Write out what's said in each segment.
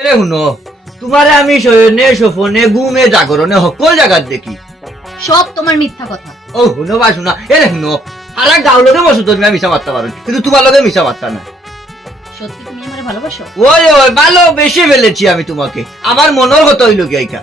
এরে শুনো, তোমারে আমি শয়নে স্বপনে ঘুমে জাগরণে সকল জায়গাত দেখি। সব তোমার মিথ্যা কথা। ও শুনো বা শুনা, এরে শুনো, সারা গাঁও লগে বসো তুমি মিশা মারতে পারো, কিন্তু তোমার লগে মিশা মারতা না। সত্যি তুমি আমারে ভালোবাসো? ওই ওই ভালো বেশি ফেলেছি আমি তোমাকে, আমার মনের কথা হইল কি এইটা।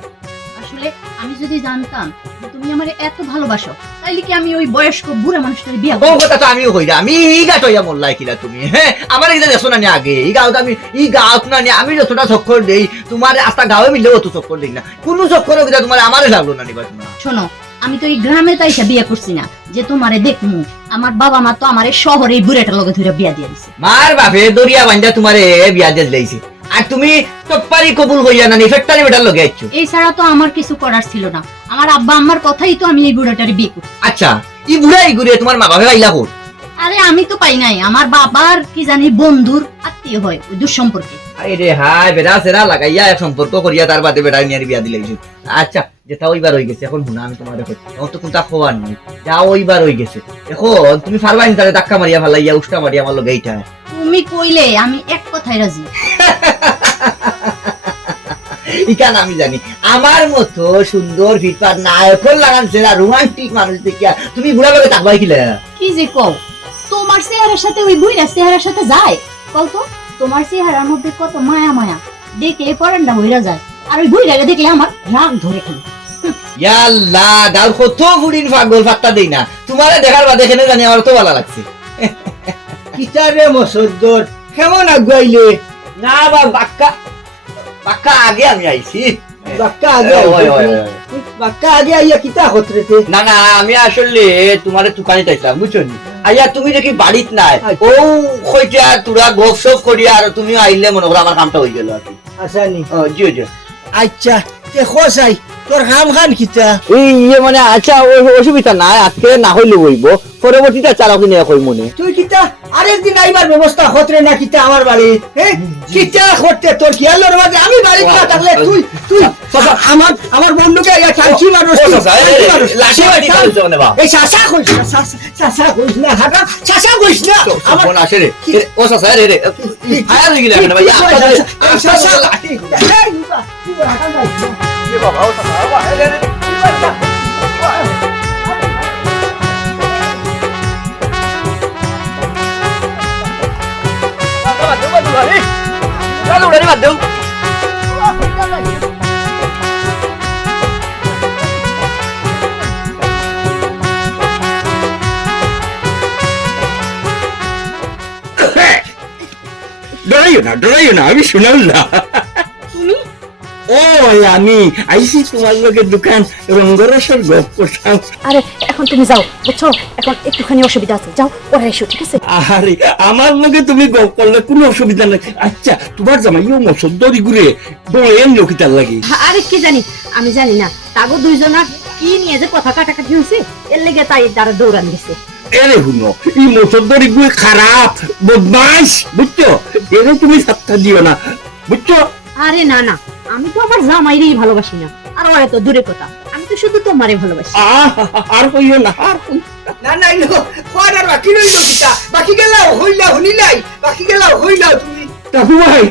আসলে আমি যদি জানতাম যে তুমি আমারে এত ভালোবাসো, তাইলে কি আমি ওই বয়স্ক বুড়া মানুষটার বিয়া ও করব? কথা তো আমিও কইরা, আমি ই গাছ হইয়া মরলাই কিলা তুমি। হ্যাঁ, আমার এটা দেখো না নি আগে, এই গাঁত আমি ই গাঁত না নি, আমি যতটা চক্কর দেই তোমার আস্তা গাঁয়ে মিললেও অত চক্কর দিই না, কোনো চক্কর কিনা তোমার আমারে লাগলো না নিবা তোমার। শোনো, আমি তো এই গ্রামে তাইসা বিয়ে করছি না যে তোমারে দেখমু। আমার বাবা মা তো আমারে শহরে এই বুড়াটার লগে ধরে বিয়া দিয়ে দিছে। মার বাপে দরিয়া বান্ধা তোমারে বিয়া দিয়ে দিলাইছে, আর তুমি টপ্পারি কবুল হইয়া না নি ফেক্টারি বেটার লগে আইছো। এই ছাড়া তো আমার কিছু করার ছিল না। আমার আব্বা আম্মার কথাই তো আমি এই বুড়াটারে বিয়ে করছি। আচ্ছা, ই বুড়াই ঘুরে তোমার মা বাপে আইলা হোক। আরে আমি তো পাই নাই, আমার বাবার কি জানি বন্ধুর আত্মীয় হয়, ওই দুঃসম্পর্কে। আরে হাই বেড়া সেরা লাগাইয়া এক সম্পর্ক করিয়া তার বাদে বেড়া নিয়ে বিয়া দিলাইছো। আচ্ছা, যেটা ওইবার হয়ে গেছে, এখন শুনা আমি তোমার দেখো এখন তো কোনটা খোয়ার নেই, যা ওইবার হয়ে গেছে। এখন তুমি পারবাই তারে ধাক্কা মারিয়া ফালাইয়া উষ্টা মারিয়া আমার লগে এইটা। তুমি কইলে আমি এক কথাই রাজি। ইকান আমি জানি আমার মতো সুন্দর ফিটফাট নায়কর লাগান সেরা রোমান্টিক মানুষ দেখিয়া তুমি বুড়া লগে থাকবাই কিলা। কি যে কও, তোমার চেহারার সাথে ওই বুইড়ার চেহারার সাথে যায়? কও তো, তোমার চেহারার মধ্যে কত মায়া মায়া, দেখে পরান্ডা হইরা যায়। আর ওই বুইড়াকে দেখলে আমার রাগ ধরে খালি। ইয়াল্লা গাল কত বুড়িন পাগল পাত্তা দেই না, তোমারে দেখার বাদে এখানে জানি আমার তো ভালো লাগছে। কিতারে মসদ্দর কেমন আগুয়াইলে? না বা বাক্কা বাক্কা আগে আমি আইছি। বাক্কা আগে ওই, ওই, ওই। বাক্কা আগে আইয়া কিতা হতরেতে? না না, আমি আসলে তোমারে তুকানি চাইছিলাম বুঝছো নি। আইয়া তুমি দেখি বাড়িত নাই, ও কইটা তোরা গপ সপ করিয়া আর তুমি আইলে মনে করো আমার কামটা হয়ে গেল আর কি। আসানি ও জিও জিও। আচ্ছা তে খসাই তোর হাম খান কিতা? এই ইয়ে মানে আচ্ছা অসুবিধা নাই, আজকে না হইলে হইব, পরবর্তীতে চালাও কিনে কই মনে। তুই কিতা আরেকদিন আইবার ব্যবস্থা হতরে না কিতা আমার বাড়ি? হ্যাঁ কিতা করতে তোর খেয়ালের মাঝে আমি বাড়ি না থাকলে তুই তুই আমার বন্ধুকে আইয়া চাইছি মানুষ লাঠি বাড়ি খাইছো মানে বাপ। এই শাসা কইস না শাসা কইস না হাটা শাসা কইস না আমার ফোন আসে রে ও সাসা রে রে আয়া লাগি না ভাই শাসা লাঠি এই নুকা তুই হাটা যাইছ এ বাবা ও সাসা বাবা রে রে Lalu dari mana? ডরাইও না আমি শুনাল না। তুমি ও আমি আইসি তোমার লোকের দোকান রঙ্গরসের গপ করতাম। আরে এখন তুমি যাও, বুঝছো এখন একটুখানি অসুবিধা আছে, যাও পরে এসো, ঠিক আছে? আরে আমার লোকে তুমি গপ করলে কোনো অসুবিধা নেই। আচ্ছা তোমার জামাইও মসদ্দরি ঘুরে বলেন লোকিতার লাগে। আরে কি জানি, আমি জানি না তাগো দুইজনা কি নিয়ে যে কথা কাটাকাটি হয়েছে, এর লেগে তাই তারা দৌড়ান দিছে। এরে শুনো এই মসদ্দরি ঘুরে খারাপ বদমাইশ বুঝছো, এরে তুমি সাত্তা দিও না বুঝছো। আরে না না, আমি তো আমার জামাইরেই ভালোবাসি না, আর ওরা তো দূরে কথা, আমি তো শুধু তোমারে ভালোবাসি। আর কইও না আর না না ইলো কোয়ার বাকি রইল কিতা বাকি গেল হইলা হনিলাই বাকি গেল হইলা তুমি কাকুভাই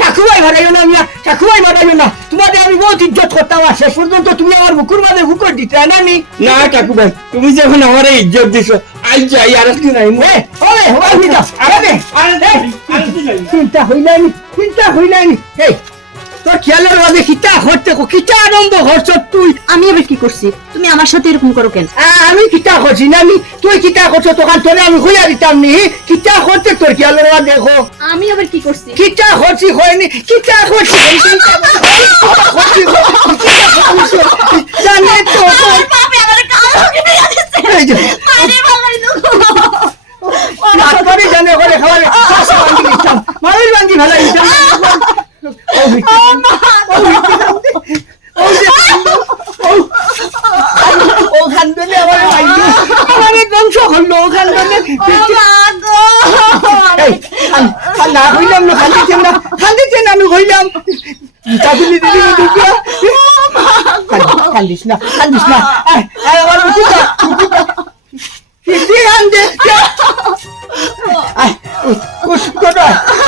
ঠাকুমাই মারাইও না মিয়া ঠাকুমাই মারাইও না তোমাদের আমি বহুত ইজ্জত করতাম আর শেষ পর্যন্ত তুমি আমার বুকুর মাঝে বুকুর দিতে না আমি না কাকুভাই তুমি যখন আমার ইজ্জত দিছো আই যাই আর একদিন আই এ ওরে ওই মিটা আরে চিন্তা হইলানি এই তোর খেয়ালের মাঝে কিতা হচ্ছে কিতা আনন্দ হচ্ছ তুই আমি আবার কি করছি? তুমি আমার সাথে এরকম করো কেন? আমি কিতা করছি না তুই কিতা করছো তখন তোরে আমি হইয়া দিতাম নি কিতা করছে তোর খেয়ালের মাঝে দেখো আমি আবার কি করছি? কিতা করছি হয়নি কিতা করছি জানে তো বাপে আমারে কালো কি বিয়া দিছে। এই যে আরে বাবাই তো করে জানে করে খাওয়ারে শাসা বাঙ্গি দিতাম মায়ের বাঙ্গি ভালো দিতাম ও খান্দনে আমার ধ্বংস করলো ও খান্দনে না হইলাম না খান্দিছেন আমি হইলাম চাকুলি দিদি কান্দিস না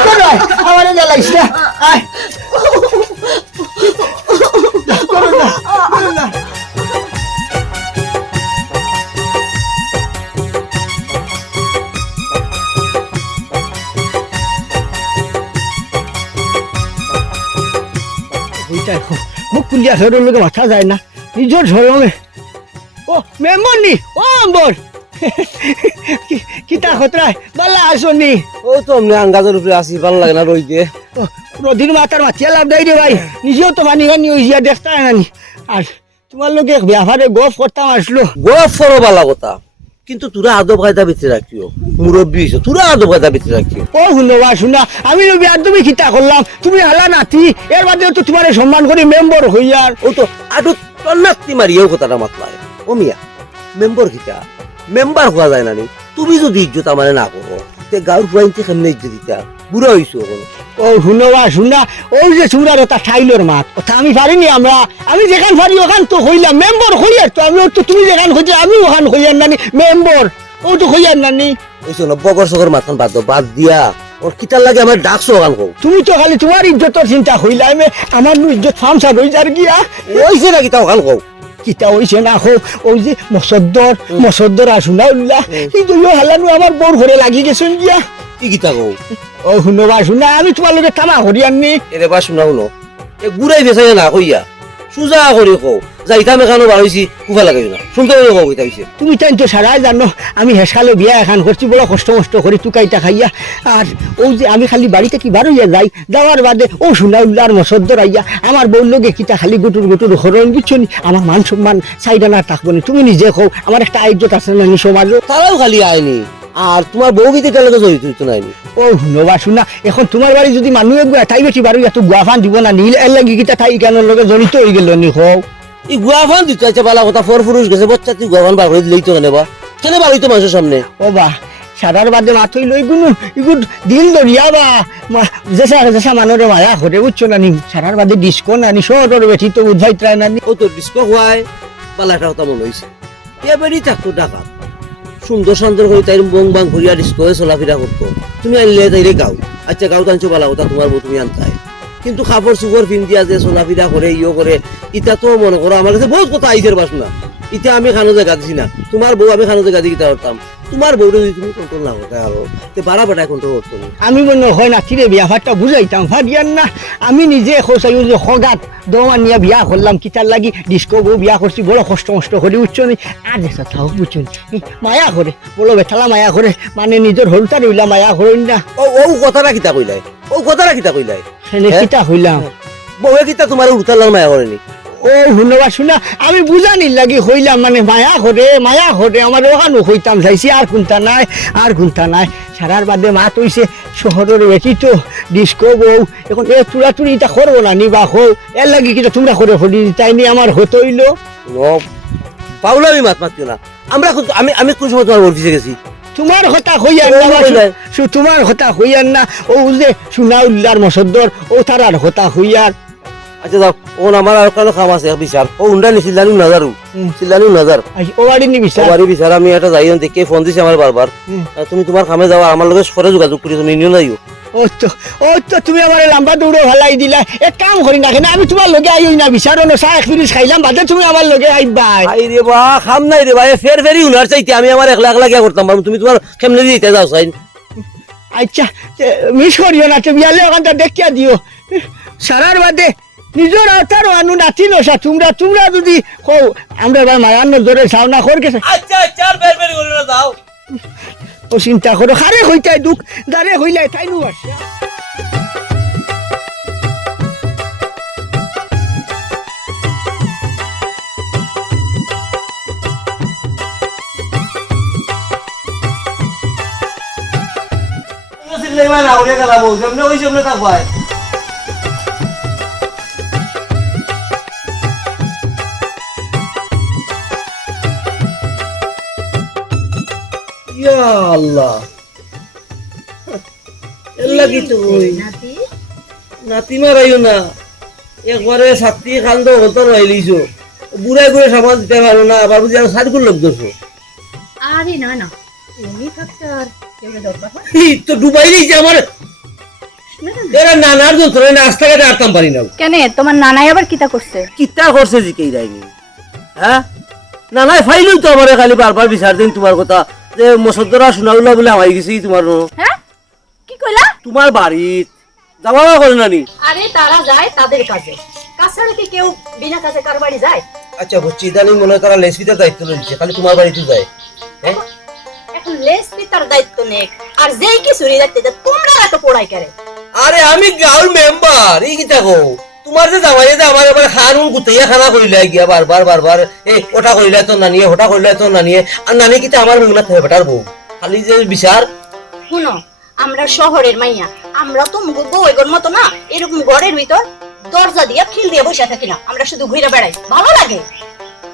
আমার আমার জ্বালাইস না মুখ কুলিয়া শহরের লোকে মাথা যায় না নিজের ধরনে ও মেম্বর নি ও আম্বর কিতা খতরায় বালা আসনি ও তো আমি আঙ্গাজের উপরে আসি ভালো লাগে না রইতে রদিন মাতার মাতিয়া লাভ দেয় রে ভাই নিজেও তো পানি খানি হইয়া দেখতে নানি আর তোমার লোকে ব্যাপারে গফ করতাম আসলো গপ ফরো বালা কথা কিন্তু তোরা আদব কায়দা বেঁচে রাখিও মুরব্বী হইছো তোরা আদব কায়দা বেঁচে রাখিও ও শুনবা শুনা আমি তুমি খিতা করলাম তুমি হালা নাতি এর বাদে তো তোমার সম্মান করে মেম্বর হইয়ার ও তো আটু তন্নাতি মারিয়েও কথাটা মাতলায় ও মিয়া মেম্বার কিটা মেম্বার হওয়া যায় না নি তুমি যদি ইজ্জত আমারে না করো তে গাঁর ফুয়াইতে কেমনে ইজ্জত দিতা বুড়া হইছো এখন ও শুনবা শুনা ওই যে সুরার ওটা ঠাইলোর মাত ওটা আমি পারিনি আমি যেখান পারি ওখান তো হইলাম মেম্বর হইয়ার তো আমি তো তুমি যেখান হইতে আমি ওখান হইয়ার নানি মেম্বর ও তো হইয়ার নানি হইছো না বগর সগর মাথান বাদ দিয়া ওর কিটার লাগে আমার ডাকছো ওখান কও তুমি তো খালি তোমার ইজ্জতের চিন্তা হইলা আমার ইজ্জত ফামসা হই যার গিয়া ওইছে নাকি তা ওখান কও কিতা হইছে না হোক ওই যে মসদ্দর আসুনা উল্লা এই দুইও হালানু আমার বোর ঘরে লাগি গেছেন গিয়া কি কিতা কও ও শুনবা শুনা আমি তোমার লগে তামা করি আননি এরে বা শুনা শুনো এ গুড়াই বেসাই না কইয়া সুজা করে কও যাইতাম এখানো বার হইছি কুফা লাগাই না শুনতে কও কইতা হইছে তুমি তাই তো সারাই জানো আমি হেসালে বিয়া এখন করছি বড় কষ্ট করি টুকাইটা খাইয়া আর ও যে আমি খালি বাড়িতে কি বার হইয়া যাই যাওয়ার বাদে ও শুনা উল্লার মসদ্দর আইয়া আমার বউ লোকে কিতা খালি গুটুর হরণ বুঝছো নি আমার মান সম্মান চাইডা না থাকবো নি তুমি নিজে কও আমার একটা ইজ্জত আছে না সমাজও তারাও খালি আইনি আর তোমার বউ গীতে লাগে জড়িত হইতো নাইনি ও শুনবা শুনা এখন তোমার বাড়ি যদি মানুহে গুয়া তাই বেশি বারো এত গুয়া ফান দিব না নীল এর লাগি কিতা তাই কেন লগে জড়িত হয়ে গেল নি হও এই গুয়াফান দিতে আছে বালা কথা ফর ফুরুষ গেছে বাচ্চা তুই গুয়াফান বার করে দিলেই তো কেন বার হইতো মানুষের সামনে ও বা সারার বাদে মাথই লই গুনু ইগুড দিল দরিয়া বা যেসা মানুষের মায়া করে বুঝছো না নি সারার বাদে ডিস্কো না নি শহরের বেঠি তো উদ্ভাই ত্রায় না নি ও তো ডিস্কো হওয়ায় বালাটা কথা মনে হয়েছে এবারই থাকতো টাকা সুন্দর করে তাই বং বাং করিয়া ডিস্কো হয়ে চলাফেরা করতো তুমি আনলে তাইলে গাও আচ্ছা গাও টানছো বালা কথা তোমার বউ তুমি আনতাই কিন্তু কাপড় চুপড় পিন্দিয়া যে চলাফেরা করে করে ইটা তো মনে করো আমার কাছে বহুত কথা আইসের বাসনা ইটা আমি খানো জায়গা দিছি না তোমার বউ আমি খানো জায়গা দিয়ে পারতাম তোমার বউরে যদি তুমি কন্ট্রোল না করতে আরো বাড়া বাটায় কন্ট্রোল করতো না আমি মনে হয় না কিরে বিয়াভারটা বুঝাইতাম ভাবিয়ান না আমি নিজে খোঁজাই যে হগাত দোমান নিয়ে বিয়া করলাম কিতার লাগি ডিস্কো বউ বিয়া করছি বড় কষ্ট করে উঠছো নি আর দেখা থাও বুঝছো নি মায়া করে বলো বেথালা মায়া করে মানে নিজের হলতা রইলা মায়া করেন না ও কথাটা কিতা কইলাই ছেলে কিতা হইলাম বউয়ে কিতা তোমার উঠালার মায়া করেনি ও শুনবা শুনা আমি বুঝানি লাগি হইলাম মানে মায়া করে আমার ওখানে হইতাম চাইছি আর কোনটা নাই সারার বাদে মাত হইছে শহরের বেশি তো ডিস্কো বউ এখন এ চুরি এটা করবো না নিবা হো এর লাগি কিটা তোমরা করে হলি তাই নি আমার হতো হইলো পাউলা আমি মাতিও না আমি কোন সময় তোমার অফিসে গেছি তোমার কথা হইয়ার না তোমার কথা হইয়ার না ও যে সুনা উল্লার মসদ্দর ও তারার কথা হইয়ার আচ্ছা যাও ও আমার আর কোনো কাম আছে বিচার ও উন্ডা নি চিল্লানি নাজার ও বাড়ি নি বিচার বাড়ি বিচার আমি একটা যাই দেখে ফোন দিছি আমার বারবার তুমি তোমার কামে যাও আমার লগে সরে যোগাযোগ করি তুমি নিও নাইও ও তো তুমি আমার লম্বা দৌড়ো ভালাই দিলা এক কাম করি না কেন আমি তোমার লগে আইই না বিচারো না চাহ এক পিরিচ খাইলাম বাদে তুমি আমার লগে আইবাই আই রে বা খাম নাই রে ভাই ফেরি উনার চাইতে আমি আমার একলা গিয়া করতাম তুমি তোমার কেমনে দিতে যাও সাইন আচ্ছা মিস করিও না তুমি বিয়ালে ওখানটা দেখিয়া দিও সারার বাদে নিজের আওতার আনু নাতি নসা তোমরা যদি কও আমরা এবার মায়ার নজরে চাও না কর গেছে আচ্ছা আর বের করি না যাও ও চিন্তা করো খারে হইতাই দুঃখ দারে হইলাই তাই নু আসে আল্লাহ নাতি মারাইও না একবারে ছাত্রী খান্দ হতো রইলিছো বুড়াই করে সামাল দিতে পারো না আবার বুঝি সারগুলো লোক দোষো আরে না তুমি থাকতে আর কেউ দরকার হয় তো ডুবাই দিয়েছে আমার এরা নানার যন্ত্রণায় রাস্তাঘাটে আটকাম পারি না। কেন তোমার নানাই আবার কিতা করছে? কিতা করছে জিকেই রাইনি, হ্যাঁ নানাই ফাইলেও তো আমার খালি বারবার বিচার দিন তোমার কথা যে মসদ্দরা শোনাগুলা বলে হামাই গেছি তোমার হ্যাঁ কি কইলা? তোমার বাড়িত যাওয়া করে নানি। আরে তারা যায় তাদের কাজে, কাজ ছাড়া কি কেউ বিনা কাজে কার বাড়ি যায়? আচ্ছা বুঝছি, ইদানিং মনে হয় তারা লেসপিতার দায়িত্ব লইছে, খালি তোমার বাড়িতে যায়। হ্যাঁ এখন লেস পিতার দায়িত্ব নেক আর যেই কি চুরি দেখতে যায় তোমরা এত পড়াই করে। আরে আমি গাঁওর মেম্বার, এই কি থাকো তোমার যে জামাই যে আমার এবার খানুন গুতাইয়া খানা করিলে গিয়া বারবার বারবার এই ওটা করিলে তো নানিয়ে ওটা করিলে তো নানিয়ে, আর নানি কিতা আমার মুগনা থাকে বেটার বউ, খালি যে বিচার। শুনো আমরা শহরের মাইয়া, আমরা তো বউয়ের মতো না এরকম ঘরের ভিতর দরজা দিয়ে খিল দিয়ে বসে থাকি না, আমরা শুধু ঘুরে বেড়াই, ভালো লাগে।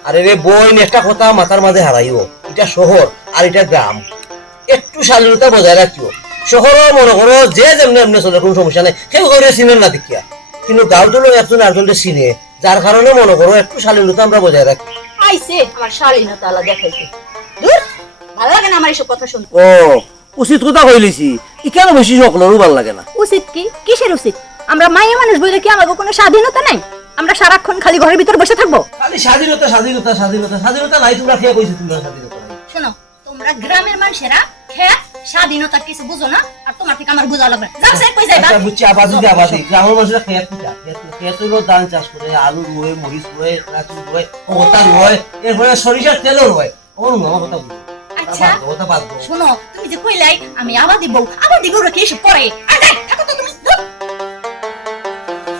আরে রে বোন, একটা কথা মাথার মাঝে হারাইও, এটা শহর আর এটা গ্রাম, একটু শালীনতা বজায় রাখিও। শহরও মনে করো যে যেমনি এমনি চলে, কোনো সমস্যা নেই, কেউ করে চিনেন না দেখিয়া, কিন্তু গাঁও তো লোক একজন আরেকজনকে চিনে, যার কারণে মনে করো একটু শালীনতা আমরা বজায় রাখি। আইছে আমার শালীনতা আলা দেখাইতে, দূর ভালো লাগে না আমার এসব কথা শুনতে। ও উচিত কথা কইলিছি, ই কেন বেশি সকলেরও ভালো লাগে না। উচিত কি? কিসের উচিত? আমরা মাইয়া মানুষ বলে কি আমাদের কোনো স্বাধীনতা নাই? আমরা সারাক্ষণ খালি ঘরের ভিতর বসে থাকবো? খালি স্বাধীনতা স্বাধীনতা স্বাধীনতা স্বাধীনতা নাই, তোমরা খেয়ে কইছো তোমরা স্বাধীনতা নাই। শোনো তোমরা গ্রামের মানুষেরা খেত স্বাধীনতার কিছু বুঝো না, আর তোমার থেকে আমার বোঝা লাগবে। যাও সে কই যাইবা? আচ্ছা বুঝছি, আবাদি আবাদি গ্রামের মানুষরা খেয়ে কিটা খেয়ে হলো ধান চাষ করে, আলু রোয়, মরিচ রোয়, রাচু রোয়, ওটা রোয়, এরপরে সরিষার তেলও রোয়। ওর আমার কথা বুঝো। আচ্ছা কথা বাদ দাও। শোনো তুমি যে কইলাই আমি আবাদি বউ, আবাদি বউরা কি এসব করে? আর যাই থাকো তো তুমি। ধুর।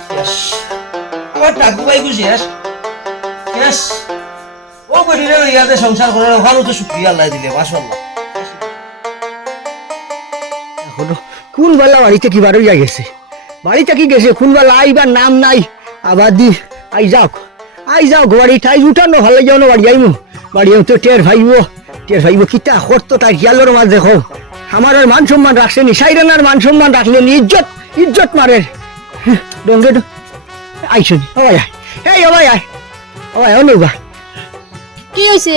শেষ। আমার টাকু ভাই শেষ শেষ। ও করিলে ইয়াতে সংসার করে, ওখানেও তো শুক্রিয়া আল্লাহ দিলে, মাশাআল্লাহ। এখনো কোন বেলা বাড়িতে কি বারো যাই গেছে, বাড়িতে কি গেছে কোন বেলা আইবার নাম নাই। আবার দি আই যাও বাড়ি ঠাই উঠানো ভালো যাও না, বাড়ি আইমু বাড়ি তো টের ভাইব কিতা করতো তাই খেয়ালোর মাঝে দেখো। আমার আর মান সম্মান রাখছে নি, সাইরানার মান সম্মান রাখলে নি ইজ্জত মারের ডঙ্গে আইসনি। অবাই আয়, এই অবাই অনেকবার কি হইছে?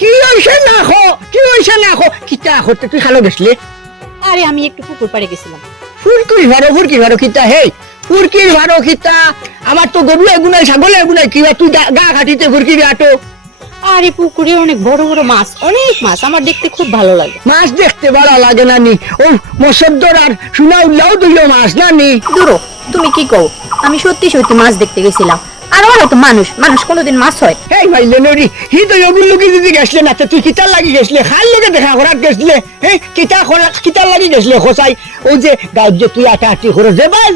কি হইছে না খো কিতা করতে তুই খালো গেছলে? আরে আমি একটু পুকুর পাড়ে গেছিলাম। ফুরকির ভারো কিতা হে ফুরকির ভারো কিতা? আমার তো গরু এগুনাই ছাগল এগুনাই, কিবা তুই গা খাটিতে ফুরকির আটো? আরে পুকুরে অনেক বড় বড় মাছ, অনেক মাছ, আমার দেখতে খুব ভালো লাগে। মাছ দেখতে ভালো লাগে নানি? ও মসদ্দর আর সোনা উল্লাও দিল মাছ নানি? দূরো তুমি কি কও? আমি সত্যি সত্যি মাছ দেখতে গেছিলাম। আর ওরা তো মানুষ কোনোদিন মাছ হয়? এই ভাইলে নরি হি তো ওগুলো কি যদি গেছলে না, তুই কিতার লাগি গেছলে? খাল লোকে দেখা করার গেছলে? হ্যাঁ কিতার লাগি গেছলে খোসাই? ও যে গাঁত যে তুই আটা আটি করে যেবাই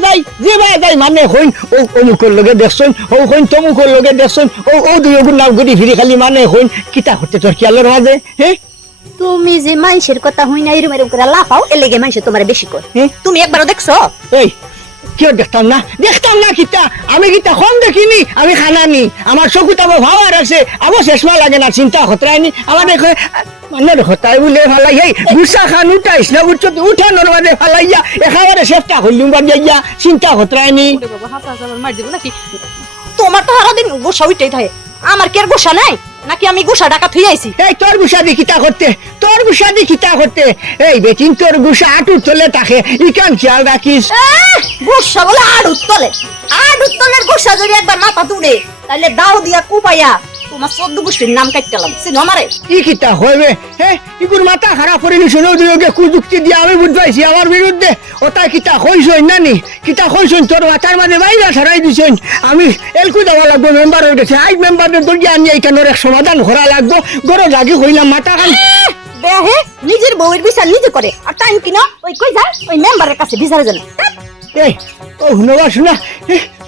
যাই মানে হইন ও অমুকের লগে দেখছন, ও হইন তমুকের লগে দেখছন, ও দুই ওগুলো নাম ঘুরি ফিরি খালি মানে হইন কিতা করতে তোর খেয়ালের মাঝে? হ্যাঁ তুমি যে মানুষের কথা হই না এরম করে লাফাও, এর লেগে মানুষ তোমার বেশি কর। তুমি একবারও দেখছো? এই কেউ দেখতাম না কিতা আমি কিতা কম দেখিনি, আমি খানানি আমার চকুত আমার ভাবার আছে, আমার শেষমা লাগে না, চিন্তা হতরায়নি আমার দেখে মানে হতাই বলে ফালাই এই গুসা খান উঠাইস না উঠানোর মাঝে ফালাইয়া একেবারে চেষ্টা করলুম বাড়িয়া চিন্তা হতরায়নি। তোমার তো সারাদিন গোসা উঠেই থাকে, আমার কি আর গোসা নাই নাকি? আমি গোসা ডাকা থুই আইছি। এই তোর গুসা দি কিতা করতে এই বেটিন তোর গুসা আটুর তলে থাকে, ইকান খেয়াল রাখিস। গোসা বলে আড়ুর তলের গোসা যদি একবার মাথা তুলে তাহলে দাও দিয়া কুপাইয়া তোমার 14 গোষ্ঠীর নাম কাটতাম। চিনো আমারে? ই কিতা হইবে? হ্যাঁ ইগুর মাথা খারাপ করে নিছ নদীকে কুযুক্তি দিয়ে আমি বুঝবাইছি আমার বিরুদ্ধে। ওটা কিতা কইছই নানি, কিতা কইছই তোর মাথার মাঝে বাইরা ছাড়াই দিছই। আমি এলকু যাওয়া লাগবো মেম্বারের কাছে, আই মেম্বারের দরিয়া আনি এইখানের এক সমাধান করা লাগবো। গরো জাগি হইলাম মাথা খান দেহে নিজের বউয়ের বিচার নিজে করে, আর টাইম কিনা ওই কই যায় ওই মেম্বারের কাছে বিচারে জানে। এই ও হুনবা শুনা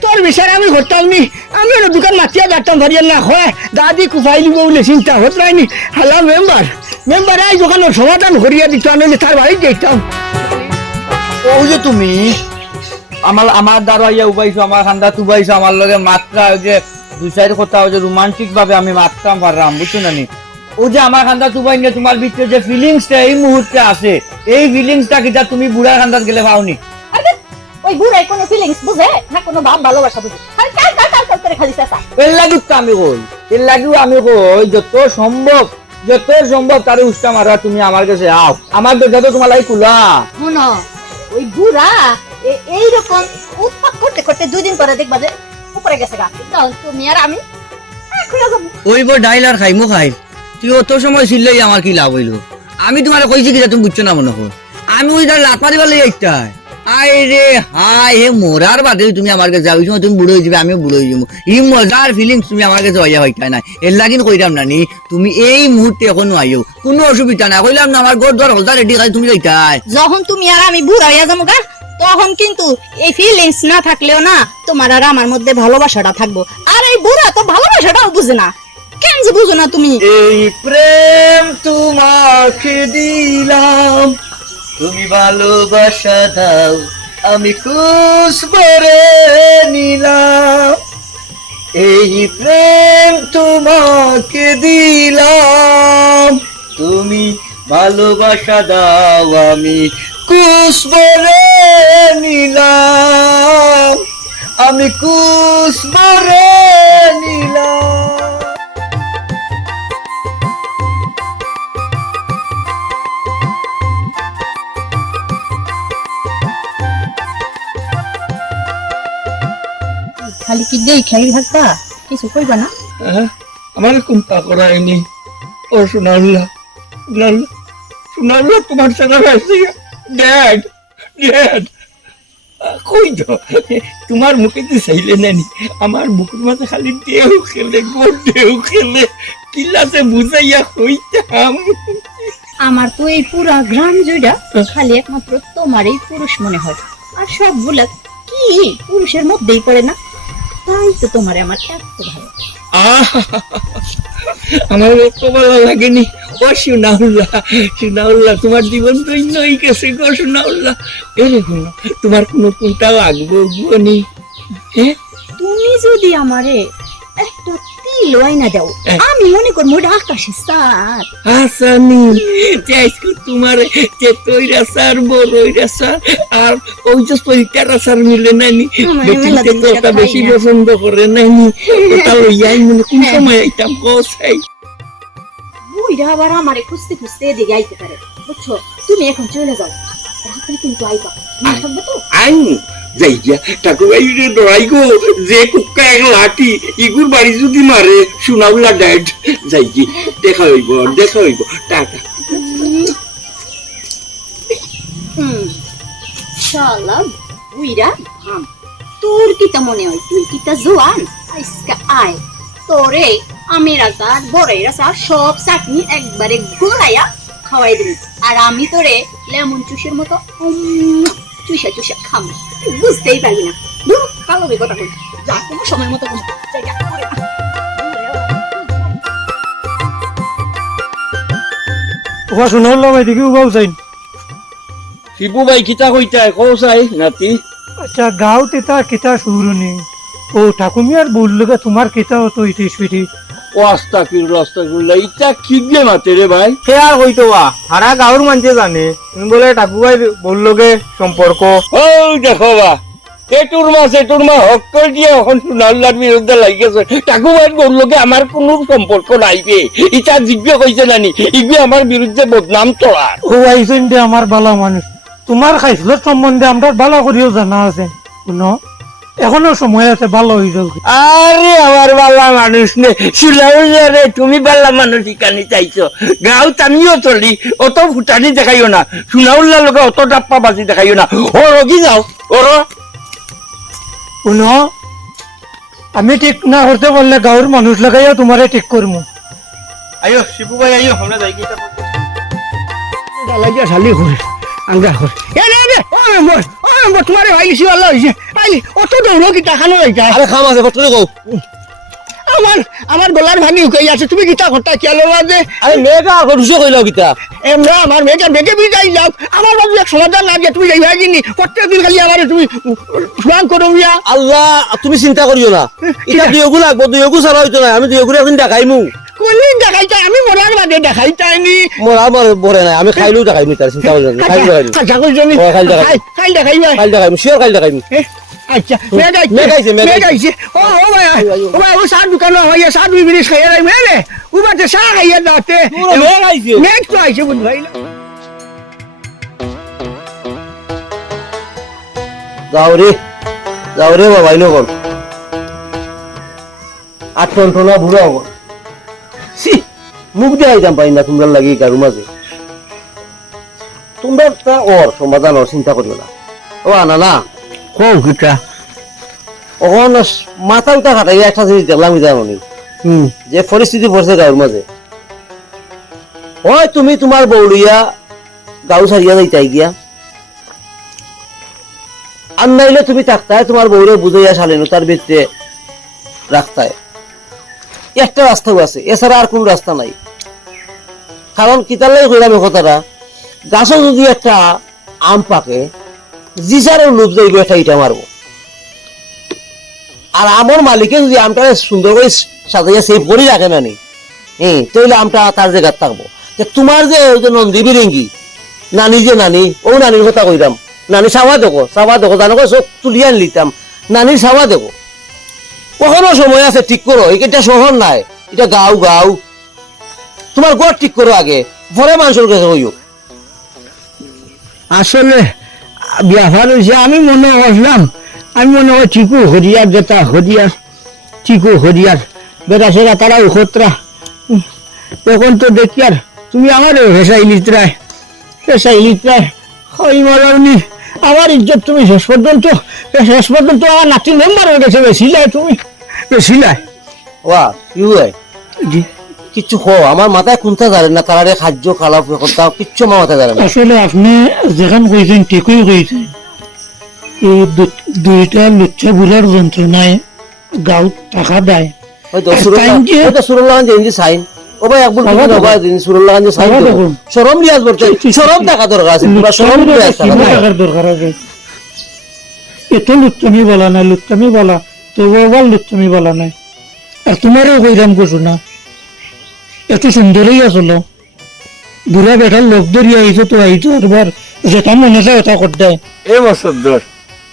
তোর বিচার আমি করতাম নি, আমি ওর দোকান মাতিয়া যাতাম ভারিয়ার না হয় দাদি কুফাইলি বলে চিন্তা হত রাইনি। হালা মেম্বার আই দোকানের সমাধান করিয়া দিত, আমি তার বাড়ি দেখতাম। ও যে তুমি আমার দাঁড়াইয়া উবাইছো, আমার খান্দা তুবাইছো, আমার লগে মাত্রা ওই যে দুই সাইড কথা ওই যে রোমান্টিক ভাবে আমি মাত্রাম পারলাম, বুঝছো না নি? ও যে আমার খান্দা তুবাই নিয়ে তোমার ভিতরে যে ফিলিংসটা এই মুহূর্তে আছে, এই ফিলিংসটা কিটা তুমি বুড়ার খান্দাত গেলে পাওনি? ওই বুড়াই কোনো ফিলিংস বুঝে না, কোনো ভাব ভালোবাসা বুঝে, খালি কাল করে খালি চেঁচা। এর লাগি তো আমি কই যত সম্ভব তারে উস্তা মারা তুমি আমার কাছে আও, আমার দরজা তো তোমার লাই খুলা। শুনো ওই বুড়া এইরকম উৎপাত করতে করতে 2 দিন পরে দেখবা যে উপরে গেছে গা তাও তুমি আর আমি এখন যাবো ওই বড় ডাইলার খাইমু খাই তুই অত সময় ছিললেই আমার কি লাভ হইলো আমি তোমারে কইছি কি তুমি বুঝছো না মনে হয় আমি ওই তার লাত মারি বলে এইটাই আই রে হাই হে মোরার বাদে তুমি আমার কাছে যাও ওই সময় তুমি বুড়ো হয়ে যাবে আমিও বুড়ো হয়ে যাবো এই মজার ফিলিংস তুমি আমার কাছে হইয়া হইতাই না এর লাগিন কইরাম না নি তুমি এই মুহূর্তে এখনো আইও কোনো অসুবিধা না কইলাম না আমার ঘর দর হলদা রেডি খাই তুমি যাইতাই যখন তুমি আর আমি বুড়া হইয়া যাবো গা তখন কিন্তু এই ফিলিংস না থাকলেও না তোমার আর আমার মধ্যে ভালোবাসাটা থাকবো আর এই বুড়া তো ভালোবাসাটাও বুঝে না কেন যে বুঝো না তুমি এই প্রেম তোমাকে দিলাম তুমি ভালোবাসা দাও আমি খুশ করে নিলাম এই প্রেম তোমাকে দিলাম তুমি ভালোবাসা দাও আমি খুশ করে নিলাম আমি খুশ করে নিলাম খালি কি দেই খাই থাকবা কিছু কইবা না আমার চিন্তা করায়নি ও সোনাল্লাহ সোনাল্লাহ সোনাল্লাহ তোমার সাথে হয়েছে ড্যাড ড্যাড কই তো তোমার মুখে তো চাইলে নানি আমার বুকের মাঝে খালি ঢেউ খেলে গো ঢেউ খেলে কিলাসে বুঝাইয়া হইতাম আমার তো এই পুরা গ্রাম জুড়া খালি একমাত্র তোমারই পুরুষ মনে হয় আর সবগুলা কি পুরুষের মধ্যেই পড়ে না তাই তো তোমারে আমার এত ভালো আমার অত ভালো লাগেনি ও সোনাউল্লাহ সোনাউল্লাহ তোমার জীবন তো নই গেছে গো সোনাউল্লাহ এরকম তোমার কোনো কোনটা লাগবে নেই হ্যাঁ তুমি যদি আমারে একটা তিল ওয়াইনা দাও আমি মনে করবো ওটা আকাশে স্যার হাসানি চাইছো তোমার যে তৈরা সার বড়ইরা সার আর ওই যে পৈতারা সার মিলে নানি বেটিতে তো ওটা বেশি পছন্দ করে নানি ওটা লইয়াই মনে কোন সময় আইতাম কোসাই বুইরা আবার আমারে খুঁজতে খুঁজতে এদিকে আইতে পারে বুঝছো তুমি এখন চলে যাও রাত্রে কিন্তু আইবা মনে থাকবে তো আইন যাই গিয়া ঠাকুরাই রে ডরাই গো যে কুক্কা এক লাঠি ইগুর বাড়ি যদি মারে সোনাউল্লা ড্যাড যাই কি দেখা হইব টাটা শালা বুইরা ভাম তোর কিটা মনে হয় তুই কিটা জোয়ান আইসকা আয় তোরে আমি রাজা বড়াই রাজা সব চাটনি একবারে গোলাইয়া খাওয়াই দিবি আর আমি তোরে লেমন চুষের মতো চুষা চুষা খাম তুই বুঝতেই পারবি না দূর কালো কথা কই যা কোনো সময় মতো কোনো জায়গা করে না ওয়া শুনলাম এদিকে উবাও যাইন শিবু ভাই কিতা কইতাই কোসাই নাতি আচ্ছা গাঁও তেতা কিতা সুরনি ও ঠাকুমিয়ার বললগে তোমার কিতা হতো ইতি সুইটি ও আস্তাগফিরুল্লাহ ইটা কি গে মাতে রে ভাই সে আর হইতো বা হারা গাঁর মানুষে জানে তুমি বলে ঠাকুর ভাই বললোগে সম্পর্ক ও দেখো বা এটুর মা হক্কর দিয়ে এখন সোনাল্লার বিরুদ্ধে লাগিয়েছে ঠাকুর ভাই বললোকে আমার কোনো সম্পর্ক নাইবে ইটা জিজ্ঞে কইছে নানি ইগুলো আমার বিরুদ্ধে বদনাম চলার ও আইছেন দে আমার বালা মানুষ তোমার খাইছিল সম্বন্ধে আমরা ভালো করিও জানা আছে শুনো এখনো সময় আছে ভালো হয়ে যাও আরে আমার বালা মানুষ নে সুলাউল্লা রে তুমি বালা মানুষ ইকানি চাইছো গাঁত আমিও চলি অত ফুটানি দেখাইও না সুলাউল্লার লোকে অত ডাপ্পা বাজি দেখাইও না ও রগি যাও ওর শুনো আমি ঠিক না করতে বললে গাঁর মানুষ লাগাইয়া তোমারে ঠিক করবো আইও শিবু ভাই আইও আমরা যাই কি লাগিয়া শালি করে আঙ্গা করে এ রে রে ও মোর তোমারে আইলিছি আল্লাহ হইছে আইলি অত দৌড়ো কি টাকানো হইতা আরে খাম আছে বটলে কও আমার গলার ভাঙি উকাই আছে তুমি কিতা করতা কি আলো যে আরে মেয়েটা ঘুষে কইলাও কিতা এমরা আমার মেয়েকে বেগে বিদাই যাও আমার বাবু এক সমাধান না যে তুমি যাইবা কিনি প্রত্যেকদিন খালি আমারে তুমি স্নান করো মিয়া আল্লাহ তুমি চিন্তা করিও না এটা দুইগু লাগবো দুইগু ছাড়া হইতো না আমি দুইগু এখন দেখাইমু কোনদিন দেখাইতা আমি মরার বাদে দেখাইতাইনি মোর আমার বরে নাই আমি খাইলেও দেখাইমু তার চিন্তা করিও না খাইলেও দেখাইমু আচ্ছা কই জমি ও, খাইল দেখাইবো। খাইল দেখাইবা খাইল দেখাইমু শিওর খাইল দেখাইমু আচ্ছা মেগাইছে। মেগাইছে ও ভাই ও সার দোকান হইয়া সার দুই বিরিশ খাইয়া রাই মেলে ও বাতে চা খাইয়া দাতে মেগাইছে মেঘ তো আইছে বুঝ ভাই যাও রে বাবা ইনো কর 8 ঘন্টা বুড়া হবো মুখ দিয়ে আইতাম পাই না তোমরা লাগি কারু মাঝে তোমরা তা ওর সমাধান ওর চিন্তা করিও না ও আনা না কও কিটা ওখান মাথা উঠা খাটাই একটা জিনিস দেখলাম জানি যে পরিস্থিতি পড়ছে গাঁর মাঝে হয় তুমি তোমার বৌলিয়া গাঁও ছাড়িয়া যাইতাই গিয়া আর নাইলে তুমি থাকতায় তোমার বউরে বুঝাইয়া শালীনতার ভিতরে রাখতায় একটা রাস্তাও আছে এছাড়া আর কোন রাস্তা নাই কারণ কিতালাই কইলাম কথাটা গাছও যদি একটা আম পাকে জিসারও লোভ যাইব একটা ইটা মারবো আর আমর মালিকে যদি আমটা সুন্দর করে সাজাইয়া সেভ করে রাখে না নি তাহলে আমটা তার জায়গায় থাকবো তোমার যে নন্দী বিরিঙ্গি নানি যে নানি ও নানির কথা কইরাম নানি সাবা দেখো জানো চোখ তুলিয়ে আনলিতাম নানির সাবা দেখো কখনো সময় আছে ঠিক করো এটা শহর নাই এটা গাঁও তোমার গড় ঠিক করো আগে পরে মানুষের কাছে হইও আসলে ব্যাপার হয়েছে আমি মনে করলাম চিকু হরিয়ার যেটা চিকু হরিয়ার বেটা সেরা তারা উখতরা এখন তো দেখি আর তুমি আমার হেসাই লিত্রায় হই মরানি আমার ইজ্জত তুমি শেষ পর্যন্ত আমার নাতি মেম্বার হয়ে গেছে বেশিলাই ওয়া কি হয় কিচ্ছু খো আমার মাথায় কোনটা জানে না তারা খাদ্য খালাপ কথা কিচ্ছু আমার মাথায় জানে না আসলে আপনি যেখান কইছেন ঠিকই কইছেন এই দুইটা লুচ্চা বুড়ার যন্ত্রণায় গাঁও টাকা দেয় হয়তো সুরুল্লাহ যে সাইন ও ভাই একবার সুরুল্লাহ যে সাইন শরম রিয়াজ করতে শরম টাকা দরকার আছে শরম রিয়াজ টাকার দরকার আছে এত লুচ্চামি বলা নাই লুচ্চামি বলা তবু আবার লুচ্চামি বলা নাই আর তোমারও কইরাম করছো না এত সুন্দরই আসলো বুড়া বেটার লোক ধরিয়া আইছো তো একবার যেটা মনে চায় ওটা কর দেয় এ মসদ্দর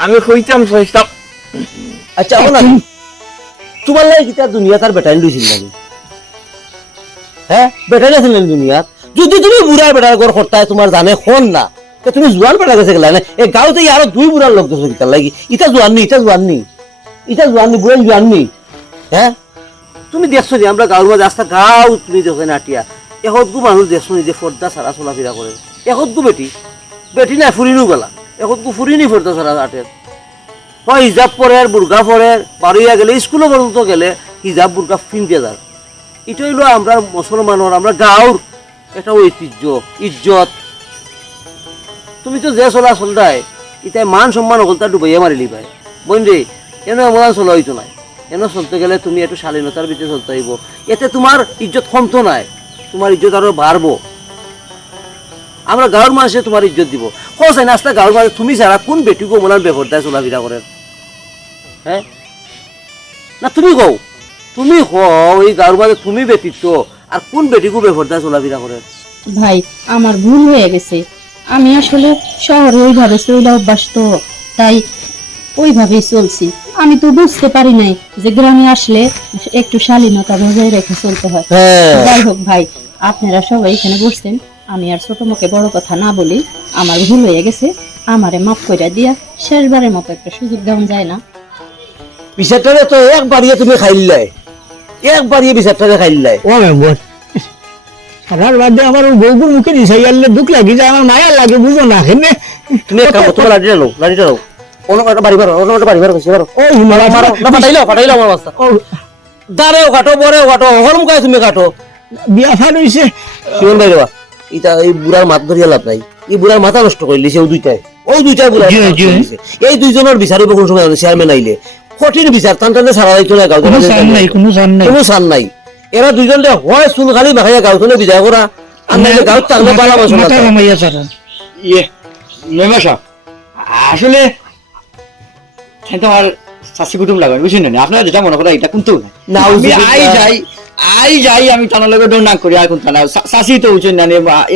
আমি কইতাম চেষ্টা আচ্ছা তোমার লাগে কিতা দুনিয়া তার বেটাই লইছিল নাকি হ্যাঁ বেটাই আছিল নাকি দুনিয়া যদি তুমি বুড়া বেটার ঘর করতায় তোমার জানে খন না তুমি জোয়ান বেটা গেছে গেলা না এই গাঁওতে আরো দুই বুড়ার লোক দেখছো কিতার লাগি ইটা জোয়ান নি বুড়া জোয়ান নি হ্যাঁ তুমি দেখছো যে আমরা গাঁওর মাঝে আস্তা গাঁও তুমি দেখো নাটিয়া এহতগু মানুষ দেখছো যে ফর্দা সারা চলাফেরা করে এহতগু বেটি না ফুরিনু বেলা এহতগু ফুরিনি ফর্দা সারা আটের হয় হিজাব পরে বুর্গা পরে বাড়িয়া গেলে স্কুলে পর্যন্ত গেলে হিজাব বুর্গা ফিনতে যার এটা হইলো আমরা মুসলমানের আমরা গাঁওর একটা ঐতিহ্য ইজ্জত তুমি তো যে চলা চলতাই ইতাই মান সম্মান হলতা ডুবাইয়া মারিলি ভাই বোন রে এনে আমার চলা হইতো নাই এনে চলতে গেলে তুমি একটু শালীনতার ভিতরে চলতে হইব এতে তোমার ইজ্জত কমতো নাই তোমার ইজ্জত আরো বাড়বো আমরা গাঁওর মানুষে তোমার ইজ্জত দিব হোসেন নাস্তা গাঁওর মানুষ তুমি ছাড়া কোন বেটিকে মনার বেফরদায় চলাফেরা করেন হ্যাঁ না তুমি কও এই গাঁওর মাঝে তুমি ব্যতীত আর কোন বেটিকে বেফরদায় চলাফেরা করেন ভাই আমার ভুল হয়ে গেছে আমি আসলে শহরে ওইভাবে চলে অভ্যাস তো তাই ওইভাবেই চলছি আমি তো বুঝতে পারি নাই যে গ্রামে আসলে একটু শালীনতা বজায় রেখে চলতে হয় যাই হোক ভাই আপনারা সবাই এখানে বসছেন আমি আর ছোট মুখে বড় কথা না বলি আমার ভুল হয়ে গেছে আমারে মাফ কইরা দিয়া শেষবারের মতো একটা সুযোগ দেওয়া যায় না বিচারটারে তো একবারিয়ে তুমি খাইলাই বিচারটারে খাইলাই ও মেম্বর সারার বাদে আমার বউগুর মুখে দিশাই আনলে দুঃখ লাগি যায় আমার মায়া লাগে বুঝো না হেনে তুমি এক কাম করো তোমার লাঠিটা নাও অন্য একটা বাড়ি বারো কইছে বারো ও হিমালয় মারো না ফাটাইলো আমার রাস্তা দাঁড়েও কাটো বড়েও কাটো হরম কায় তুমি কাটো বিয়া ফান হইছে শিবন ভাই রেবা এটা এই বুড়ার মাথা ধরিয়া লাভ নাই এই বুড়ার মাথা নষ্ট করে লিছে ওই দুইটাই বুড়া এই দুইজনের বিচারিব কোন সময় চেয়ারম্যান আইলে কঠিন বিচার টানটানে সারা যাইতো না গাঁও কোনো সান নাই এরা দুইজন হয় চুল খালি মাখাইয়া গাঁওখনে বিদায় করা আর নাইলে গাঁত টাকলে পালা বসে ইয়ে মেম্বার সাহেব আসলে তোমার শাশি কুটুম লাগবে বুঝছেন না আপনারা যেটা মনে করেন এটা কিন্তু না আই যাই আমি টানার লগে ডর না করি আর কোন টানা শাশি তো উঠছেন না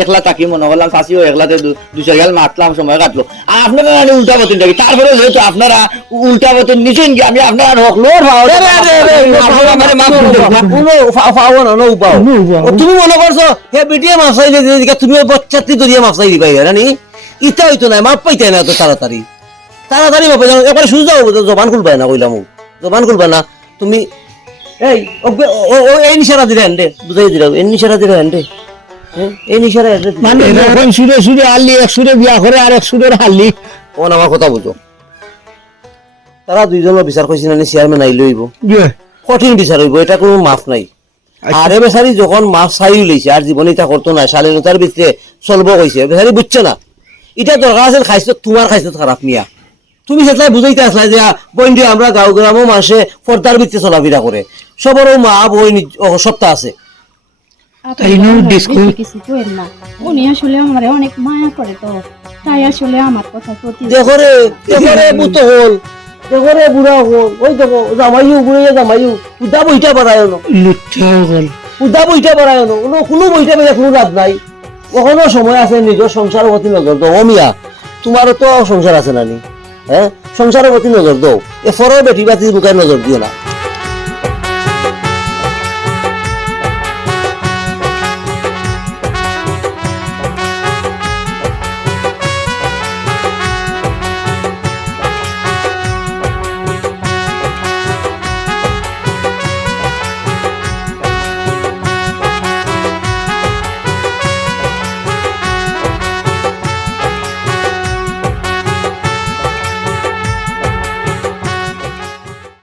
একলা তাকি মনে করলাম শাশিও একলাতে দু চার গাল মাতলাম সময় কাটলো আর আপনারা উল্টা বতন থাকি তারপরে যেহেতু আপনারা উল্টা বতন নিছেন কি আমি আপনার হক লোর তুমি মনে করছো হে বিটিয়ে মাছ চাইলে তুমি বাচ্চাটি ধরিয়া মাছ চাইলি পাই জানি ইটা হইতো না মাপ পাইতে না তো তাড়াতাড়ি তাড়াতাড়ি বাবা যাও একবার সুযোগ যাও জবান খুলবা না কইলাম জবান খুলবা না তুমি এই এই নিশারা দিলে হেন্ডে বুঝাই দিলাম এই নিশারা দিলে হেন্ডে এই নিশারা হেন্ডে মানে যখন সুরে সুরে হারলি এক সুরে বিয়া করে আর এক সুরের হারলি কোন আমার কথা বুঝো তারা দুইজনের বিচার কইছি না চেয়ারম্যান আইলে হইব কঠিন বিচার হইব এটা কোনো মাফ নাই আরে বেচারি যখন মাফ চাই লইছে আর জীবনে এটা করতো না শালীনতার ভিতরে চলবো কইছে বেচারি বুঝছে না এটা দরকার আছে খাইছো তোমার খাইছো খারাপ মিয়া তুমি সেটাই বুঝাইতে আসলা যে বন্ধু আমরা গাঁও গ্রামও মানুষে পর্দার ভিতরে চলাফেরা করে সবারও মা বই সপ্তাহ আছে কিছু করেন না উনি আসলে আমার অনেক মায়া করে তো তাই আসলে আমার কথা প্রতি দেখো রে বুতো হল দেখো রে বুড়া হল ওই দেখো জামাইও বুড়ে জামাইও উদা বইটা বাড়ায় না লুচ্চাও গল উদা বইটা বাড়ায় না কোনো বইটা বেড়ে কোনো লাভ নাই কখনো সময় আছে নিজের সংসারের প্রতি নজর দাও মিয়া তোমারও তো সংসার আছে নানি হ্যাঁ সংসারের প্রতি নজর দাও এ ফরের বেটি বাতি বুকায় নজর দিও না